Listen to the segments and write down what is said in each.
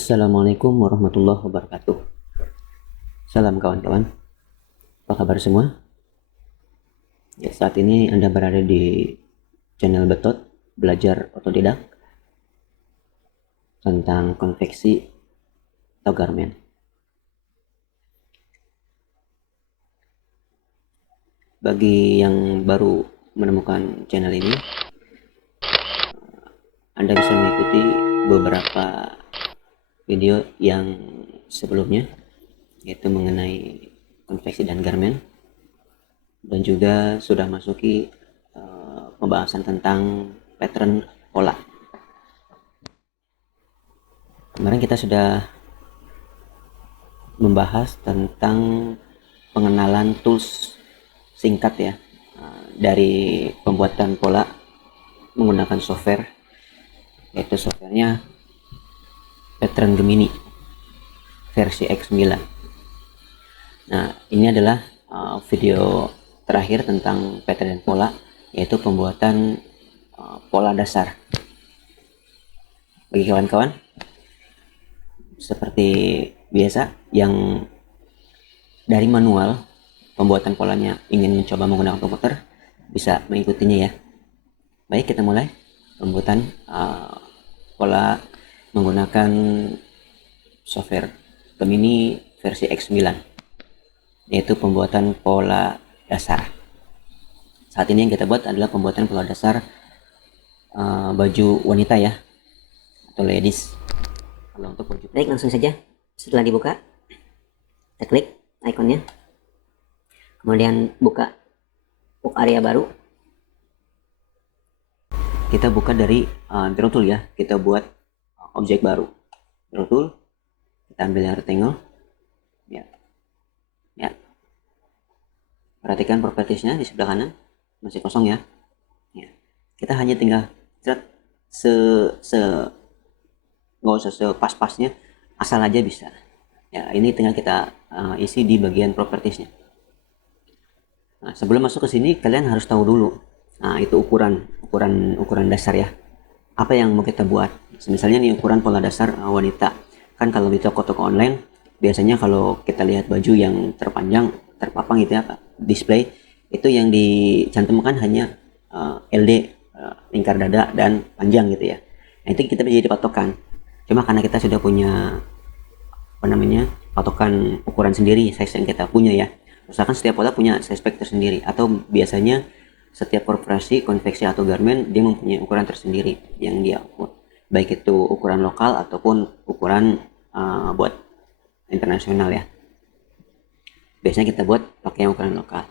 Assalamualaikum warahmatullahi wabarakatuh. Salam kawan-kawan. Apa kabar semua? Ya, saat ini Anda berada di channel Betot, belajar otodidak tentang konveksi atau garmen. Bagi yang baru menemukan channel ini, Anda bisa mengikuti beberapa video yang sebelumnya, yaitu mengenai konveksi dan garmen, dan juga sudah masuki pembahasan tentang pattern pola. Kemarin kita sudah membahas tentang pengenalan tools singkat ya, dari pembuatan pola menggunakan software, yaitu softwarenya Pattern Gemini versi X9. Nah, ini adalah video terakhir tentang pattern dan pola, yaitu pembuatan pola dasar. Bagi kawan-kawan, seperti biasa, yang dari manual pembuatan polanya ingin mencoba menggunakan komputer, bisa mengikutinya ya. Baik, kita mulai pembuatan pola menggunakan software Gemini versi X9, yaitu pembuatan pola dasar. Saat ini yang kita buat adalah pembuatan pola dasar baju wanita ya, atau ladies. Kalau untuk baju, baik, langsung saja. Setelah dibuka, kita klik ikonnya, kemudian buka book area baru. Kita buka dari draw tool ya, kita buat objek baru. Draw tool, kita ambil yang rectangle ya. Perhatikan propertiesnya di sebelah kanan masih kosong ya. Kita hanya tinggal nggak usah sepas-pasnya, asal aja bisa ya. Ini tinggal kita isi di bagian propertiesnya. Nah, sebelum masuk ke sini kalian harus tahu dulu, itu ukuran dasar ya, apa yang mau kita buat. Misalnya nih ukuran pola dasar wanita, kan kalau di toko-toko online biasanya kalau kita lihat baju yang terpapang gitu ya, display, itu yang dicantumkan hanya LD, lingkar dada dan panjang gitu ya. Nah, itu kita bisa jadi patokan. Cuma karena kita sudah punya patokan ukuran sendiri, size yang kita punya ya. Misalkan setiap pola punya size pack tersendiri, atau biasanya setiap korporasi, konveksi atau garmen dia mempunyai ukuran tersendiri yang dia ukur, baik itu ukuran lokal ataupun ukuran buat internasional ya. Biasanya kita buat pakai ukuran lokal,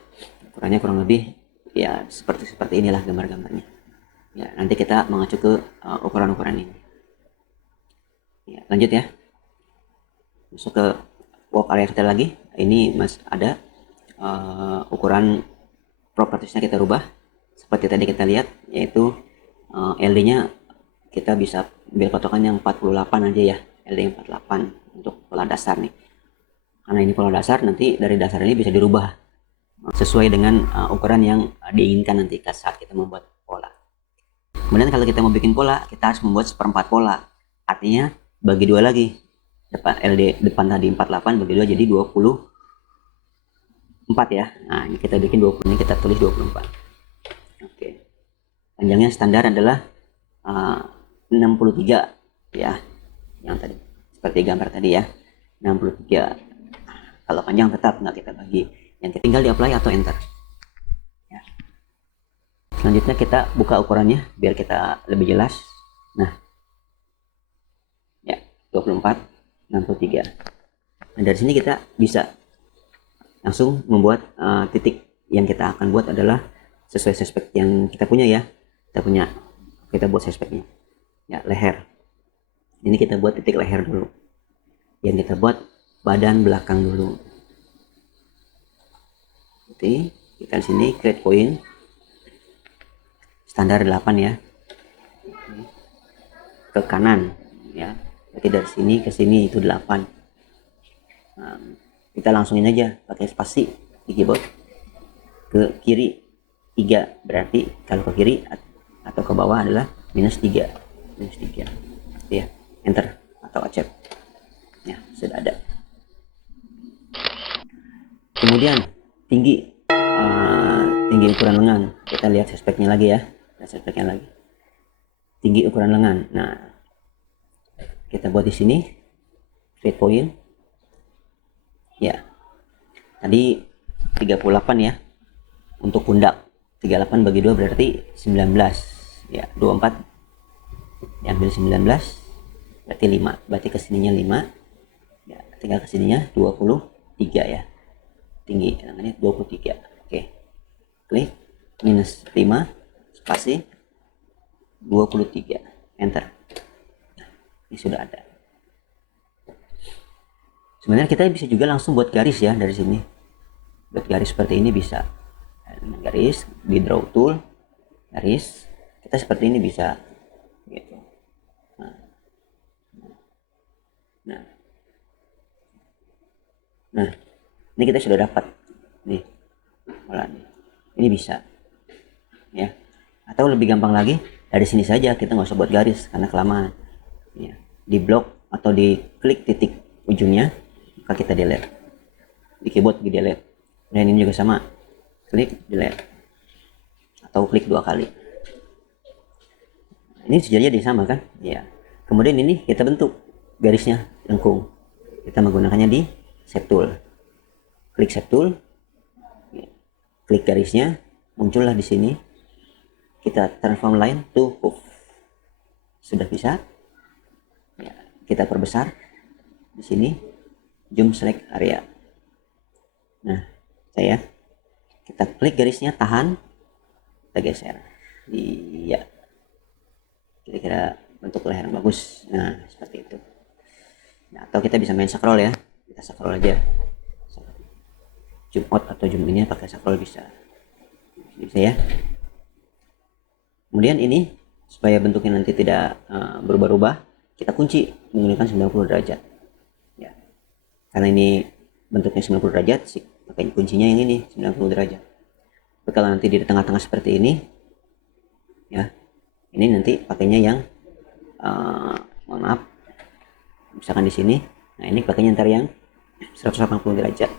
ukurannya kurang lebih ya seperti inilah gambar-gambarnya ya. Nanti kita mengacu ke ukuran-ukuran ini ya. Lanjut ya, masuk ke work area kita lagi. Ini ada ukuran propertiesnya kita rubah seperti tadi kita lihat, yaitu LD nya kita bisa ambil patokan yang 48 aja ya, LD 48 untuk pola dasar nih. Karena ini pola dasar, nanti dari dasar ini bisa dirubah sesuai dengan ukuran yang diinginkan nanti saat kita membuat pola. Kemudian kalau kita mau bikin pola, kita harus membuat seperempat pola, artinya bagi dua lagi. LD depan tadi 48 bagi dua jadi 24 ya. Nah, ini kita bikin 20, ini kita tulis 24. Oke. Panjangnya standar adalah 63 ya, yang tadi seperti gambar tadi ya, 63. Kalau panjang tetap nggak kita bagi, yang tinggal di apply atau enter ya. Selanjutnya kita buka ukurannya biar kita lebih jelas. Nah ya, 24, 63. Nah, dari sini kita bisa langsung membuat titik. Yang kita akan buat adalah sesuai spek yang kita punya ya. Kita buat speknya ya, leher. Ini kita buat titik leher dulu. Yang kita buat badan belakang dulu. Jadi kita di sini create point standar 8 ya, ke kanan ya. Berarti dari sini ke sini itu 8. Nah, kita langsungin aja pakai spasi di keyboard. Ke kiri 3, berarti kalau ke kiri atau ke bawah adalah -3 ya. Enter atau accept. sudah ada. Kemudian tinggi ukuran lengan, kita lihat speknya lagi ya, tinggi ukuran lengan. Nah, kita buat di sini fade point ya, tadi 38 ya untuk pundak, 38 bagi 2 berarti 19 ya, 24 diambil 19 berarti 5, berarti kesininya 5 ya, tinggal kesininya 23 ya, tinggi lengannya 23. Oke, klik minus 5 spasi 23, enter. Ini sudah ada. Sebenarnya kita bisa juga langsung buat garis ya dari sini, buat garis seperti ini bisa. Garis di draw tool, garis kita seperti ini bisa gitu. Nah, ini kita sudah dapat nih polanya, ini bisa ya. Atau lebih gampang lagi, dari sini saja, kita nggak usah buat garis karena kelamaan ya. Di blok atau di klik titik ujungnya, maka kita delete di keyboard, di delete. Dan ini juga sama, klik delete atau klik 2 kali. Ini sejadinya sama kan ya. Kemudian ini kita bentuk garisnya lengkung, kita menggunakannya di shape tool, klik shape tool, klik garisnya, muncullah di sini, kita transform line to curve. Sudah bisa ya, kita perbesar di sini, zoom select area. Nah, kita klik garisnya, tahan, kita geser iya, kira-kira bentuk leher yang bagus. Nah, seperti itu. Nah, atau kita bisa main scroll ya, kita scroll aja, zoom out atau zoom in pakai scroll bisa ya. Kemudian ini supaya bentuknya nanti tidak berubah-ubah, kita kunci menggunakan 90 derajat ya, karena ini bentuknya 90 derajat, pakai kuncinya yang ini 90 derajat. Tapi kalau nanti di tengah-tengah seperti ini ya, ini nanti pakainya yang mohon maaf, misalkan di sini, nah ini pakainya ntar yang 180 derajat.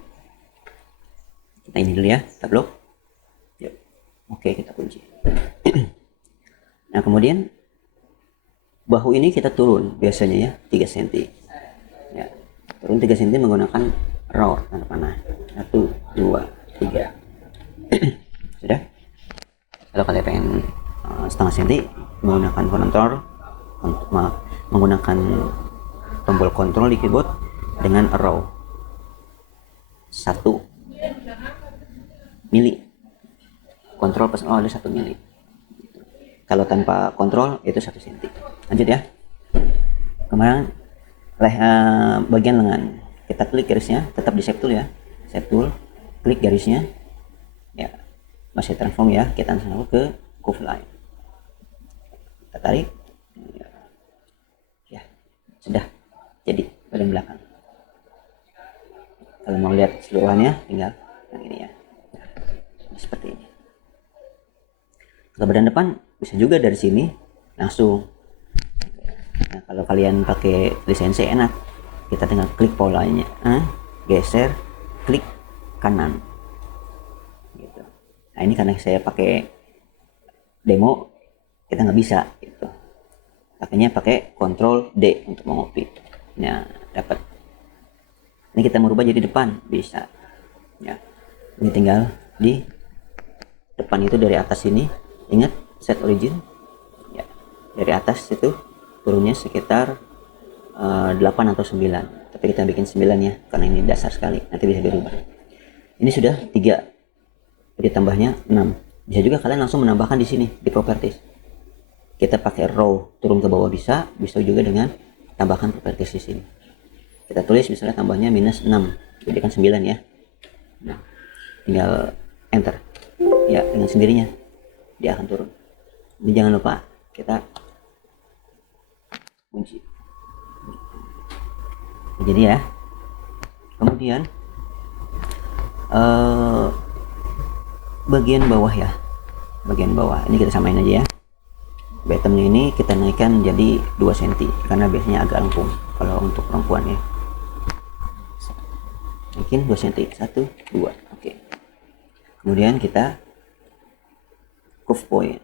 Kita ini dulu ya, kita blok. Yuk. Oke, kita kunci. Nah, kemudian bahu ini kita turun biasanya ya 3 cm ya, turun 3 cm menggunakan row tanda panah 1, 2, 3. Sudah. Kalau kalian pengen setengah cm, menggunakan menggunakan tombol kontrol di keyboard dengan row 1 mili, kontrol pas ada 1 mili. Kalau tanpa kontrol itu 1 cm. Lanjut ya. Kemudian bagian lengan, kita klik garisnya, tetap di shape tool ya, shape tool, klik garisnya ya, masih transform ya, kita transform ke curve line, kita tarik ya, sudah jadi bagian belakang. Kalau mau lihat seluruhannya tinggal yang ini ya, seperti ini. Kalau badan depan bisa juga dari sini langsung. Nah, kalau kalian pakai lisensi enak, kita tinggal klik polanya, geser, klik kanan gitu. Nah, ini karena saya pakai demo, kita nggak bisa gitu, pakainya pakai Ctrl D untuk mengopi. Nah, dapat. Ini kita merubah jadi depan bisa ya. Ini tinggal di depan itu dari atas ini, ingat set origin ya, dari atas itu turunnya sekitar 8 atau 9, tapi kita bikin 9 ya karena ini dasar sekali, nanti bisa dirubah. Ini sudah 3, ditambahnya 6. Bisa juga kalian langsung menambahkan di sini di properties, kita pakai row turun ke bawah, bisa juga dengan tambahkan properties di sini. Kita tulis misalnya tambahnya minus 6, jadikan 9 ya. Nah, tinggal enter ya, dengan sendirinya dia akan turun. Ini jangan lupa kita kunci. Jadi ya, kemudian bagian bawah ya, bagian bawah ini kita samain aja ya. Bottomnya ini kita naikkan jadi 2 cm karena biasanya agak lengkung kalau untuk perempuan ya. mungkin 2 cm, 1 2. Oke, kemudian kita curve point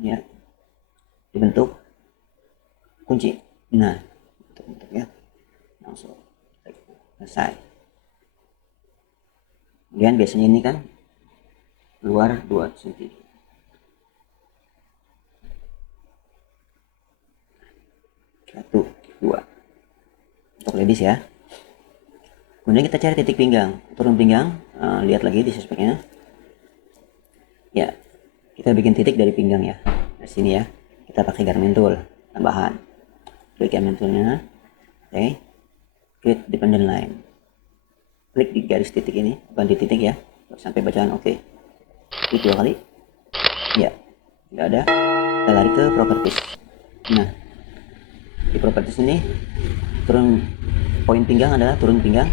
ya, dibentuk kunci. Nah, bentuk ya, langsung selesai. Kemudian biasanya ini kan keluar 2 cm. 1 2 untuk ladies ya. Kemudian kita cari titik pinggang, turun pinggang, lihat lagi di speknya ya, kita bikin titik dari pinggang ya, dari sini ya. Kita pakai garment tool tambahan, klik garment toolnya, oke, klik dependent line, klik di garis titik ini, bukan di titik ya, sampai bacaan oke. Klik 2 kali ya, tidak ada. Kita lari ke properties. Nah, di properties ini turun poin pinggang adalah turun pinggang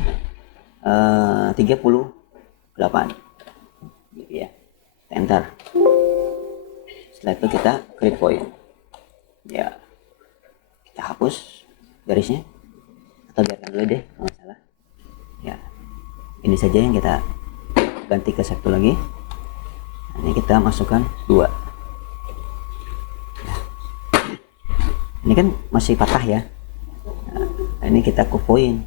38 gitu ya. Enter. Setelah itu kita klik point ya, kita hapus garisnya atau biarkan dulu deh, nggak masalah ya. Ini saja yang kita ganti ke satu lagi. Nah, ini kita masukkan 2 ya. Ini kan masih patah ya. Nah, ini kita ke point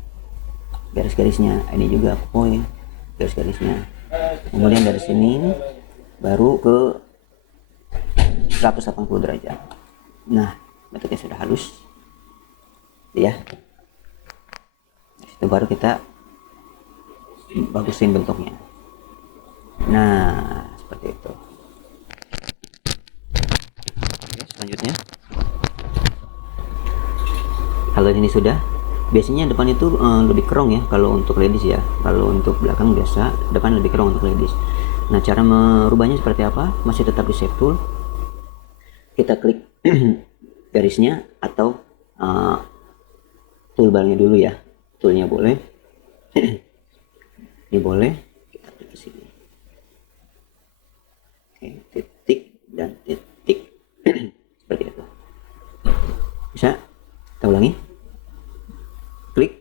garis-garisnya, ini juga ke point garis-garisnya. Kemudian dari sini baru ke 180 derajat. Nah, bentuknya sudah halus ya. Itu baru kita bagusin bentuknya. Nah, seperti itu. Oke, selanjutnya kalau ini sudah, biasanya depan itu lebih kerong ya kalau untuk ladies ya. Kalau untuk belakang biasa, depan lebih kerong untuk ladies. Nah, cara merubahnya seperti apa? Masih tetap di shape tool, kita klik garisnya atau toolbarnya dulu ya. Toolnya boleh ini boleh kita klik ke sini. Oke, titik dan titik seperti itu. Bisa kita ulangi, klik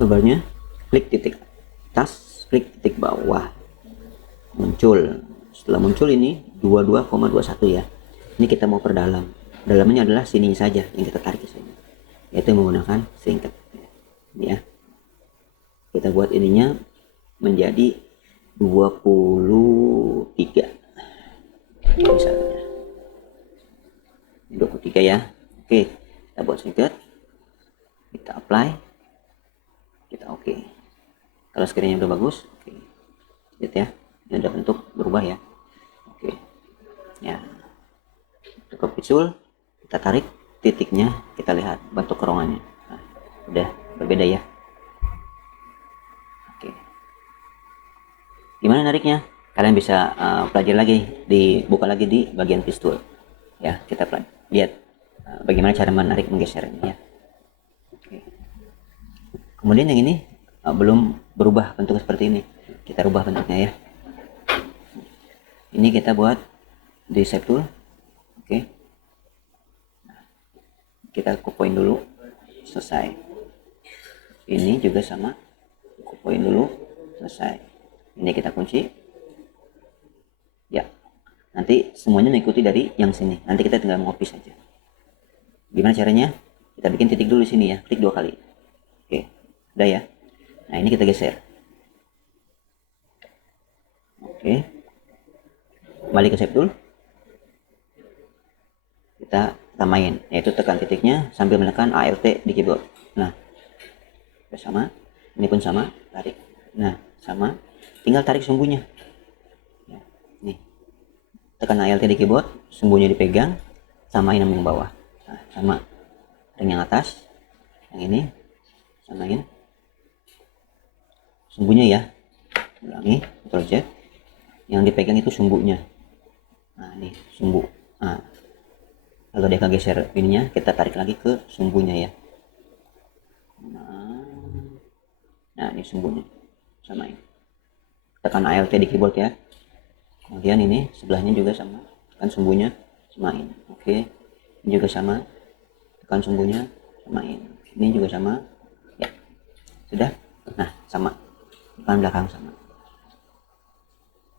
toolbarnya, klik titik atas, klik titik bawah, muncul. Setelah muncul ini 22,21 ya. Ini kita mau perdalam. Dalamnya adalah sini saja yang kita tarik ke sini, yaitu menggunakan singkat ya. Kita buat ininya menjadi 23 misalnya, 23 ya. Oke, kita buat singkat, kita apply, kita oke. Kalau sekiranya udah bagus, oke, lihat ya, ini ada bentuk berubah ya. Oke ya, untuk visual kita tarik titiknya, kita lihat bentuk kerongannya. Nah, udah berbeda ya. Oke, gimana nariknya? Kalian bisa pelajari lagi, dibuka lagi di bagian pistol ya. Kita lihat bagaimana cara menarik menggesernya ya. Oke. Kemudian yang ini belum berubah bentuk seperti ini, kita rubah bentuknya ya. Ini kita buat di shape tool. Oke, kita kupoin dulu, selesai. Ini juga sama, kupoin dulu, selesai. Ini kita kunci ya. Nanti semuanya mengikuti dari yang sini, nanti kita tinggal ngopi saja. Gimana caranya? Kita bikin titik dulu di sini ya, klik 2 kali. Oke, udah ya. Nah, ini kita geser. Oke, kembali ke shape tool, kita tamain, yaitu tekan titiknya sambil menekan Alt di keyboard. Nah, sama, ini pun sama, tarik. Nah, sama, tinggal tarik sumbunya ya. Nih, tekan Alt di keyboard, sumbunya dipegang, samain sama yang bawah. Nah, sama ring yang atas, yang ini samain sumbunya ya. Ulangi, Ctrl Z, yang dipegang itu sumbunya. Nah, ini sumbu. Nah, kalau dia geser ininya, kita tarik lagi ke sumbunya ya. Nah, ini sumbunya, samain, tekan Alt di keyboard ya. Kemudian ini sebelahnya juga sama, tekan sumbunya, samain. Oke, ini juga sama, tekan sumbunya, samain. Ini juga sama ya. Sudah. Nah, sama, depan belakang sama.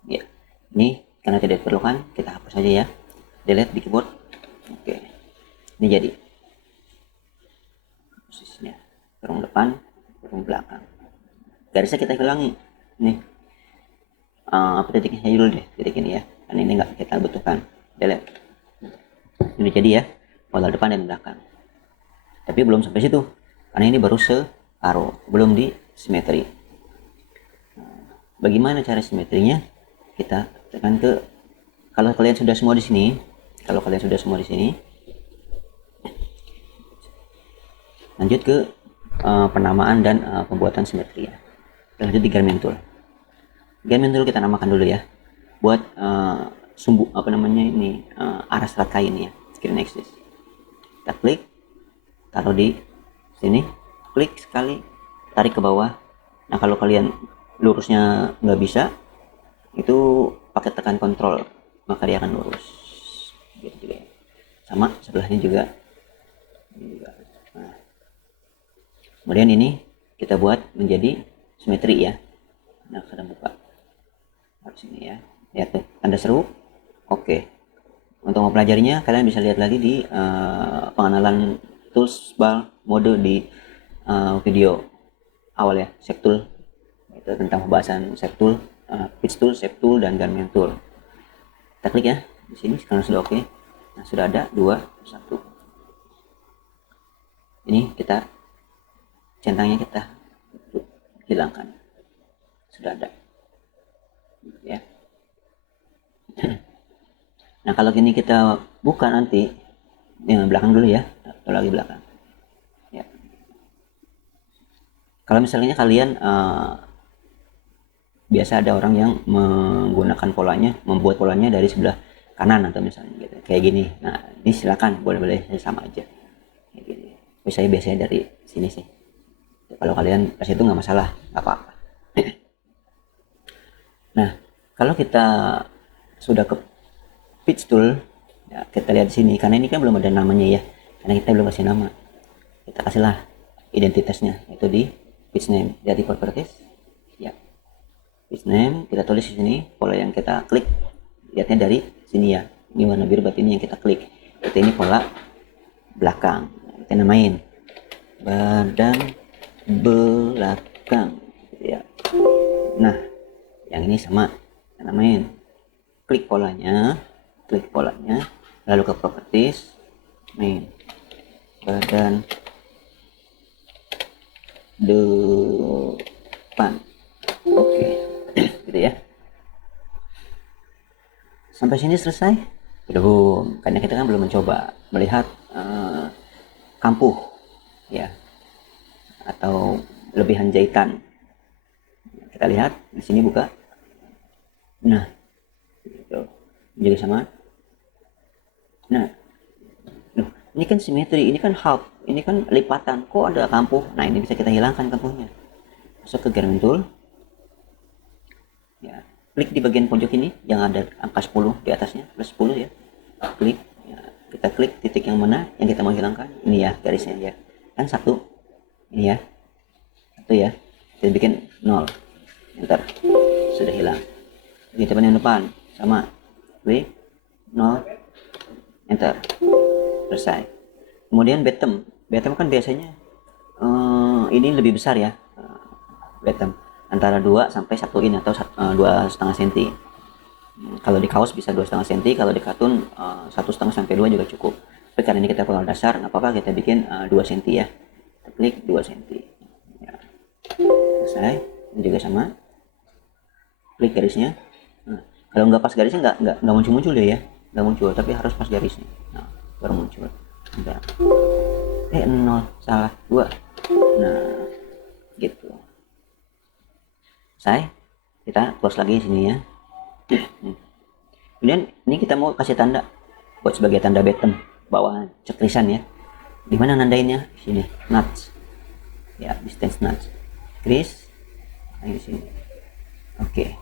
Ya, ini karena tidak diperlukan kita hapus saja ya, delete di keyboard. Oke, ini jadi posisinya kurung depan, kurung belakang. Garisnya kita hilangi nih, apa titiknya dulu deh, titik ini ya, karena ini nggak kita butuhkan. Delete. Ini jadi ya, pola depan dan belakang. Tapi belum sampai situ, karena ini baru separuh, belum di simetri. Bagaimana cara simetrinya? Kita tekan ke, kalau kalian sudah semua di sini, lanjut ke penamaan dan pembuatan simetri ya. Lanjut di garment tool. Garment tool kita namakan dulu ya, buat sumbu apa namanya ini, arah serat kain ya, screen axis. Kita klik, taruh di sini, klik sekali, tarik ke bawah. Nah kalau kalian lurusnya nggak bisa, itu pakai tekan kontrol, maka dia akan lurus gitu juga ya. Sama sebelahnya juga. Nah, kemudian ini kita buat menjadi simetri ya. Nah kita buka harus ini ya, lihat tuh tanda seru. Oke, untuk mempelajarinya kalian bisa lihat lagi di pengenalan tools bar mode di video awal ya, shape tool, itu tentang pembahasan shape tool, pitch tool, shape tool, dan garment tool. Kita klik ya di sini sekarang sudah oke. Nah sudah ada 2, 1. Ini kita centangnya kita hilangkan, sudah ada ya. Nah kalau gini kita buka nanti yang belakang dulu ya, atau lagi belakang ya. Kalau misalnya kalian biasa ada orang yang menggunakan polanya, membuat polanya dari sebelah kanan atau misalnya gitu, kayak gini. Nah ini silakan, boleh-boleh sama aja kayak gini. Tapi saya biasanya dari sini sih. Kalau kalian pas itu nggak masalah, nggak apa-apa. Nah kalau kita sudah ke pitch tool ya, kita lihat di sini, karena ini kan belum ada namanya ya, karena kita belum kasih nama, kita kasihlah identitasnya, itu di pitch name. Jadi properties ya, pitch name kita tulis di sini, pola yang kita klik lihatnya dari sini ya, ini warna biru berarti ini yang kita klik, berarti ini pola belakang. Kita namain badan belakang gitu ya. Nah yang ini sama, kita namain klik polanya, lalu ke properties, main badan depan. Oke, gitu ya. Sampai sini selesai? Belum, karena kita kan belum mencoba melihat kampuh ya, atau lebihan jahitan. Kita lihat di sini buka. Nah, gitu. Juga sama. Nah, ini kan simetri, ini kan half, ini kan lipatan, kok ada kampuh. Nah ini bisa kita hilangkan kampuhnya. Masuk ke garment tool ya, klik di bagian pojok ini yang ada angka 10 di atasnya, plus 10 ya, klik ya, kita klik titik yang mana yang kita mau hilangkan. Ini ya garisnya ya, kan 1 ini ya, 1 ya, kita bikin 0, enter, sudah hilang. Kita yang depan sama, klik 0, enter, selesai. Kemudian bottom kan biasanya ini lebih besar ya, bottom antara 2 sampai 1 in atau 2,5 cm. Kalau di kaos bisa 2,5 cm, kalau di katun 1,5 sampai 2 juga cukup. Tapi karena ini kita pola dasar, nggak apa-apa kita bikin 2 cm ya. Kita klik 2 cm ya. Selesai. Ini juga sama, klik garisnya. Nah, kalau nggak pas garisnya nggak muncul dia ya, nggak muncul, tapi harus pas garisnya. Nah baru muncul. Enggak. 0, salah 2. Nah gitu. Kita close lagi sini ya. Kemudian ini kita mau kasih tanda buat sebagai tanda bottom bawah cekrisan ya. Dimana nandainnya? Sini, nuts ya, distance nuts, crease di sini. Oke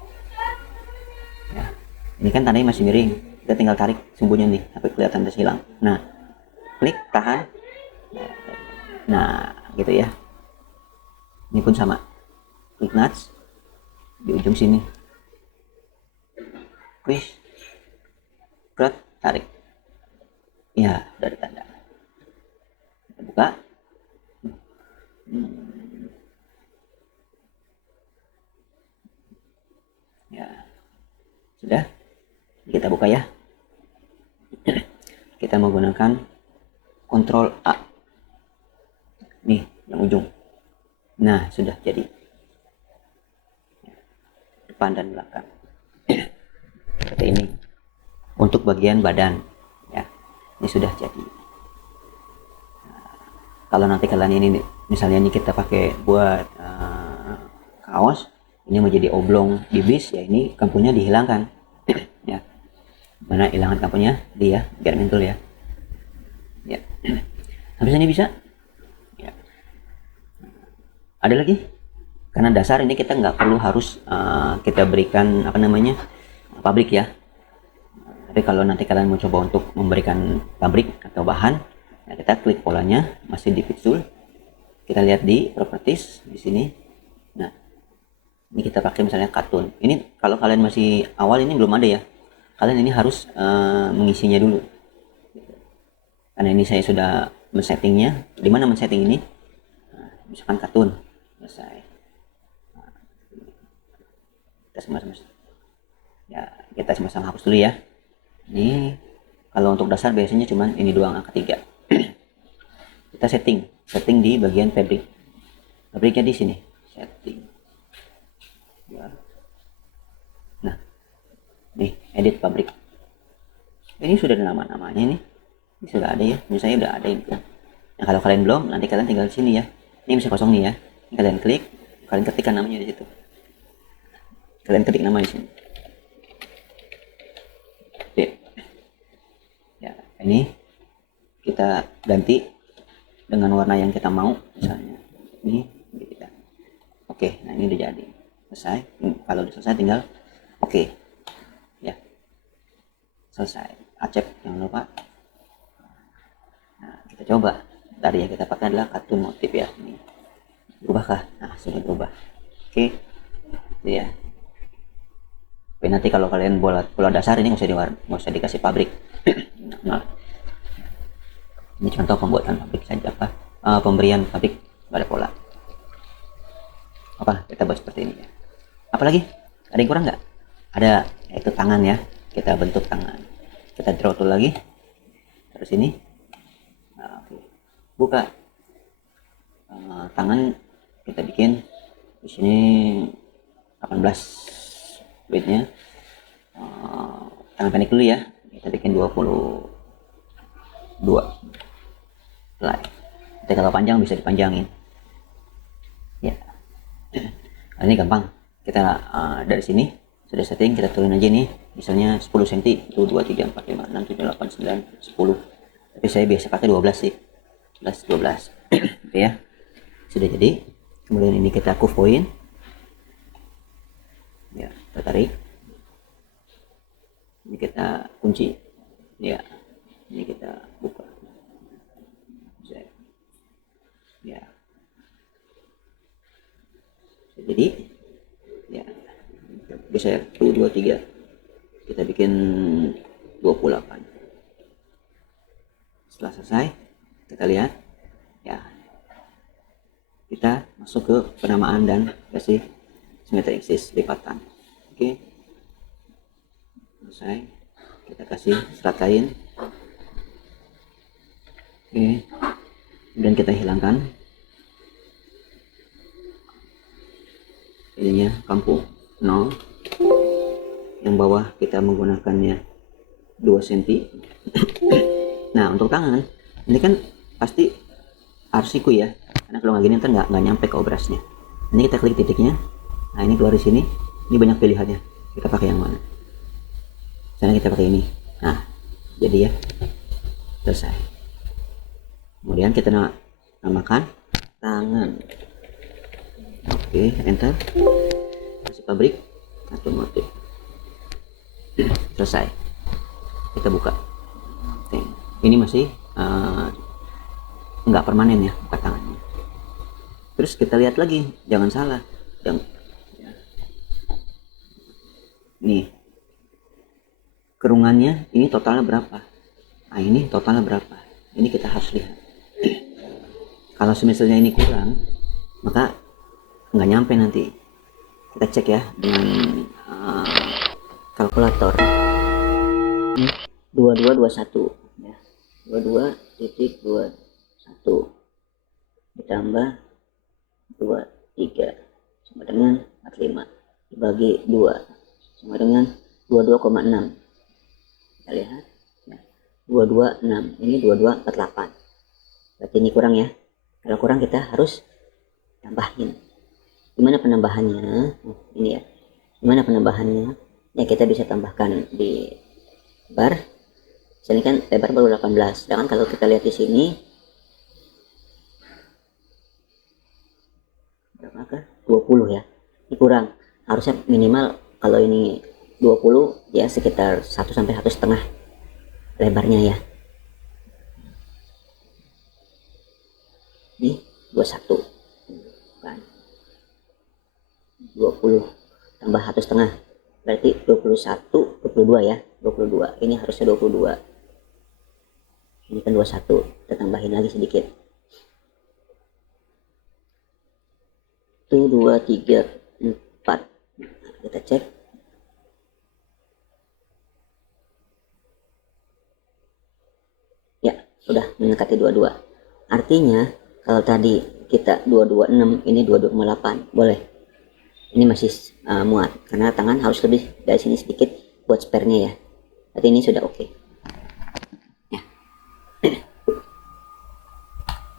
ya, ini kan tandanya masih miring, kita tinggal tarik sumbunya nih sampai kelihatan terus hilang. Nah klik, tahan. Nah gitu ya, ini pun sama, klik nuts di ujung sini, squeeze, berat, tarik. Ya, dari tanda. Kita buka. Ya, sudah. Kita buka ya. Kita menggunakan Ctrl A. Nih, yang ujung. Nah, sudah jadi. Depan dan belakang. Seperti ini. Untuk bagian badan. Ya, ini sudah jadi. Kalau nanti kalian ini misalnya ini kita pakai buat kaos, ini menjadi oblong di bis, ya ini kampunya dihilangkan. Ya, mana hilangan kampunya dia Garment Tool ya. Ya, habis ini bisa. Ya. Ada lagi, karena dasar ini kita nggak perlu harus kita berikan apa namanya pabrik ya. Tapi kalau nanti kalian mau coba untuk memberikan pabrik atau bahan, nah kita klik polanya, masih di Fit Tool, kita lihat di Properties di sini. Nah, ini kita pakai misalnya kartun. Ini kalau kalian masih awal, ini belum ada ya. Kalian ini harus mengisinya dulu. Karena ini saya sudah men-settingnya. Di mana men-setting ini? Nah, misalkan kartun, selesai. Nah, kita sama-sama. Ya, kita sama-sama hapus dulu ya. Ini kalau untuk dasar biasanya cuman ini doang, angka 3. Kita setting di bagian fabriknya di sini, setting ya. Nah, nih edit pabrik, ini sudah ada nama-namanya nih, ini sudah ada ya, misalnya udah ada ini kan. Nah, kalau kalian belum, nanti kalian tinggal sini ya, ini bisa kosong nih ya, ini kalian klik, kalian ketikkan namanya di situ, kalian ketik nama di sini. Oke. Ya, ini kita ganti dengan warna yang kita mau, misalnya ini kita. Oke, nah ini udah jadi selesai. Kalau udah selesai tinggal oke. Ya, selesai. Accept, jangan lupa. Nah, kita coba. Tadi yang kita pakai adalah kartun motif ya. Ini berubahkah? Nah, sudah berubah. Oke, itu ya. Tapi nanti kalau kalian buat pola dasar ini nggak usah dikasih pabrik. Nah, ini contoh pembuatan pabrik saja, pemberian pabrik pada pola. Kita buat seperti ini ya. Apalagi ada yang kurang nggak? Ada, yaitu tangan ya. Kita bentuk tangan, kita draw tool lagi, terus ini. Nah, oke. Buka tangan, kita bikin di sini 18 widthnya. Tangan pendek dulu ya, kita bikin 22 slide. Tapi kalau panjang bisa dipanjangin ya. Nah, ini gampang, kita dari sini sudah setting, kita turun aja nih, misalnya 10 cm, 1, 2, 3, 4, 5, 6, 7, 8, 9, 10. Tapi saya biasa pakai 12 sih, 12 gitu ya. Sudah jadi. Kemudian ini kita curve point ya, kita tarik, ini kita kunci ya, ini kita buka ya. Jadi ya, bisa 1, 2, 3, kita bikin 28. Setelah selesai, kita lihat ya, kita masuk ke penamaan dan kasih symmetric axis, lipatan. Oke, selesai, kita kasih serat lain. Oke, kemudian kita hilangkan ininya, kampung 0. Yang bawah kita menggunakannya 2 cm. Nah, untuk tangan ini kan pasti harus siku ya, karena kalau nggak gini ntar nggak nyampe ke obrasnya. Ini kita klik titiknya, nah ini keluar di sini, ini banyak pilihannya, kita pakai yang mana. Misalnya kita pakai ini, nah jadi ya, selesai. Kemudian kita namakan tangan. Oke, enter, kasih pabrik atau motif, selesai. Kita buka. Oke. Ini masih nggak permanen ya buka tangannya. Terus kita lihat lagi, jangan salah, yang nih kerungannya ini totalnya berapa, nah ini totalnya berapa, ini kita harus lihat. Kalau misalnya ini kurang maka nggak nyampe nanti. Kita cek ya dengan kalkulator. Ini 2221 ya, 22.21 ditambah 23 sama dengan 45 dibagi 2 sama dengan 22,6. Kita lihat ya, 226 ini 2248, berarti ini kurang ya. Kalau kurang kita harus tambahin. Gimana penambahannya? Ini ya, gimana penambahannya ya, kita bisa tambahkan di bar. Sini kan lebar baru 18, sedangkan kalau kita lihat di sini berapa, 20 ya, ini kurang. Harusnya minimal kalau ini 20 ya sekitar 1 sampai 1,5 lebarnya ya. Ini 21 kan, 20 tambah 1,5 berarti 21, 22 ya, 22. Ini harusnya 22, ini kan 21, kita tambahin lagi sedikit. Itu 2, 3, 4. Nah, kita cek. Ya, sudah mendekati 22. Artinya kalau tadi kita 226, ini 228, boleh. Ini masih muat karena tangan harus lebih dari sini sedikit buat spare-nya ya. Berarti ini sudah oke. Ya.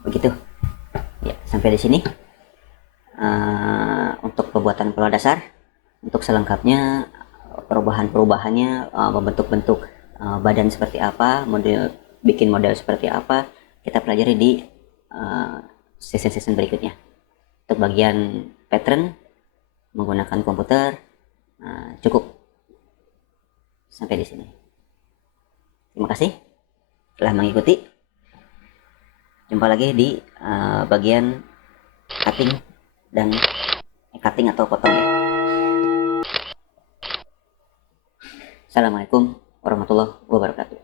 Begitu. Ya, sampai di sini. Untuk pembuatan pola dasar. Untuk selengkapnya perubahannya, membentuk-bentuk badan seperti apa, bikin model seperti apa, kita pelajari di sesi-sesi berikutnya. Untuk bagian pattern menggunakan komputer cukup sampai di sini. Terima kasih telah mengikuti. Jumpa lagi di bagian cutting atau potong ya. Assalamualaikum warahmatullahi wabarakatuh.